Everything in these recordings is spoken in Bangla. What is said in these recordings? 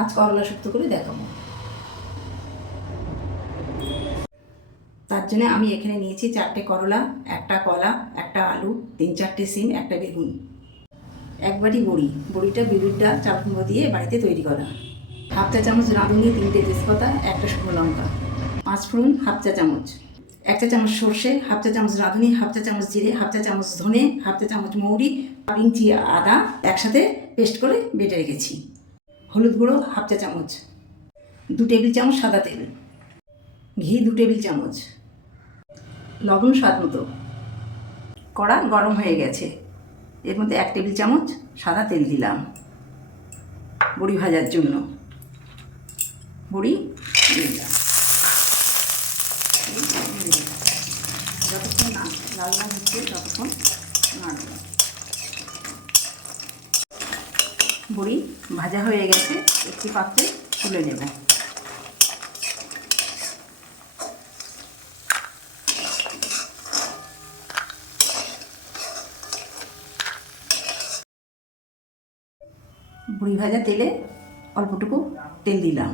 আজ করলা শুক্তো করে দেখাবো। তার জন্য আমি এখানে নিয়েছি 4টে করলা, একটা কলা, একটা আলু, 3-4টে সিম, একটা বেগুন, এক বাটি বড়িটা বিউলির ডাল চাল কুমড়ো দিয়ে বাড়িতে তৈরি করা, হাফ চা চামচ রাঁধুনি, 3টে তেজপাতা, একটা শুকনো লঙ্কা, 5 ফোড়ন হাফ চা চামচ, 1 চা চামচ সর্ষে, হাফ চা চামচ রাঁধুনি, হাফ চা চামচ জিরে, হাফ চা চামচ ধনে, হাফ চা চামচ মৌরি, 1 ইঞ্চি আদা একসাথে পেস্ট করে বেটে রেখেছি, হলুদ গুঁড়ো হাফ চা চামচ, 2 টেবিল চামচ সাদা তেল, ঘি 2 টেবিল চামচ, লবণ স্বাদ মতো। কড়া গরম হয়ে গেছে, এর মধ্যে 1 টেবিল চামচ সাদা তেল দিলাম বড়ি ভাজার জন্য। বড়ি দিয়ে দিলাম, যতক্ষণ না লাল লাল হচ্ছে ততক্ষণ নাড়ব। বড়ি ভাজা হয়ে গেছে, একটি পাত্রে তুলে নেব। বড়ি ভাজা তেলে অল্পটুকু তেল দিলাম,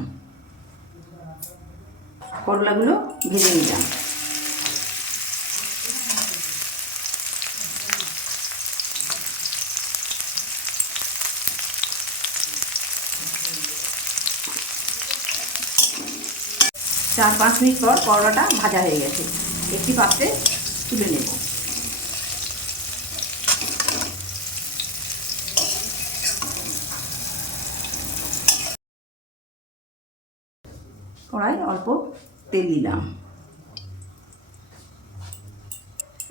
করলাগুলো ভেজে নিলাম। চার 5 মিনিট পর করলাটা ভাজা হয়ে গেছে, একটি পাত্রে তুলে নেব। কড়াই অল্প তেল দিলাম,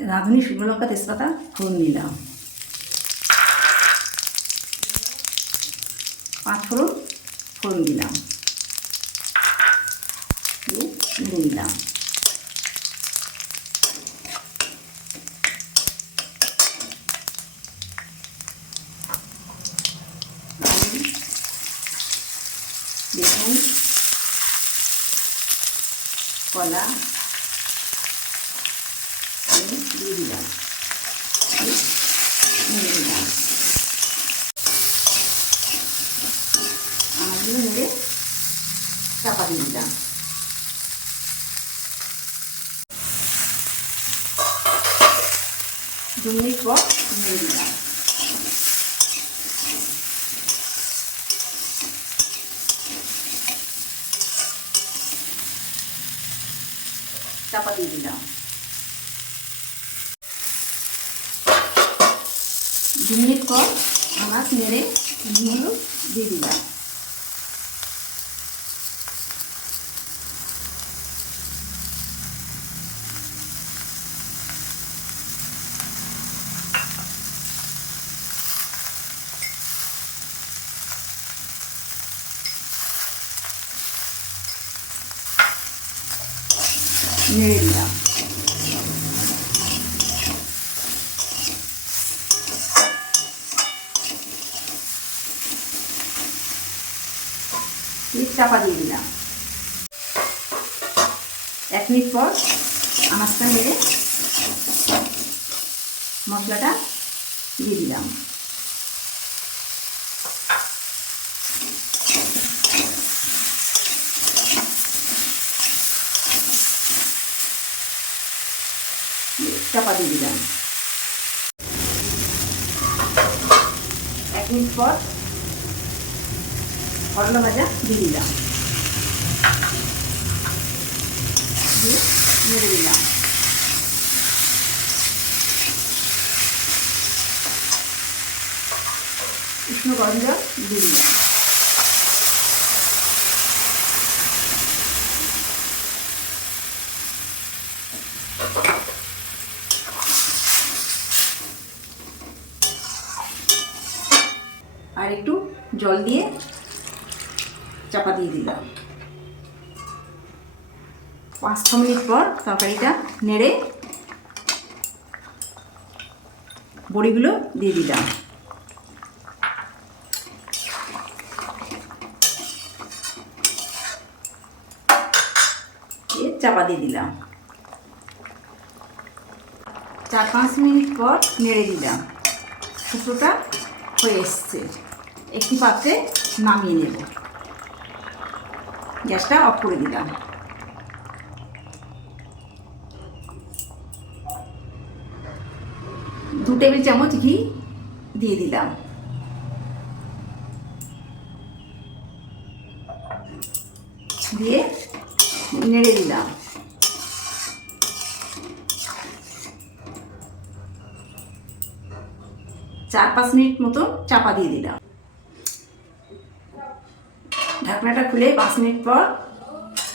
রাঁধুনি, শুকনো লঙ্কা, তেজপাতা ফোড়ন দিলাম, 5 ফোড়ন দিলাম, নেড়ে দিলাম। বেগুন, কলা দিয়ে দিলাম, নেড়ে দিলাম। আমাগুলো নেড়ে চাপা দিয়ে দিলাম। 2 মিনিট পর নেড়ে দিলাম। চাপা দিয়ে দিলাম। 2 মিনিট পর আমার নেড়ে নুনগুলো দিয়ে দিলাম। নেড়ে দিলাম। চাপা দিয়ে দিলাম। 1 মিনিট পর আনাজটা নেড়ে মশলাটা দিয়ে দিলাম। চাপা দিয়ে দিলাম। 1 মিনিট পর করলা ভাজা দিয়ে দিলাম, দিয়ে নেড়ে দিলাম। উষ্ণ গরম জল দিয়ে দিলাম। আর একটু জল দিয়ে চাপা দিয়ে দিলাম। 5-6 মিনিট পর তরকারিটা নেড়ে বড়িগুলো দিয়ে দিলাম। চাপা দিয়ে দিলাম। 4-5 মিনিট পর নেড়ে দিলাম। শুক্তোটা হয়ে এসছে, একটি পাত্রে নামিয়ে নেব। গ্যাসটা অফ করে দিলাম। দু টেবিল চামচ ঘি দিয়ে দিলাম। দিয়ে নেড়ে দিলাম। 4-5 মিনিট মতো চাপা দিয়ে দিলাম। ঢাকনাটা খুলে 5 মিনিট পর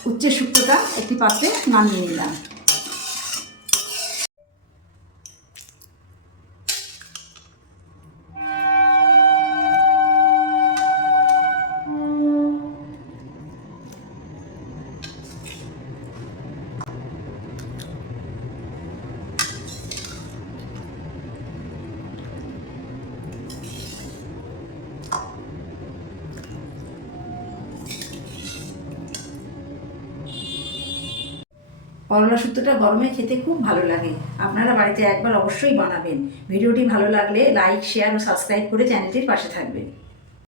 উচ্চে শুক্তোটা একটি পাত্রে নামিয়ে নিলাম। করলা শুক্তোটা গরমে খেতে খুব ভালো লাগে। আপনারা বাড়িতে একবার অবশ্যই বানাবেন। ভিডিওটি ভালো লাগলে লাইক, শেয়ার ও সাবস্ক্রাইব করে চ্যানেলটির পাশে থাকবেন।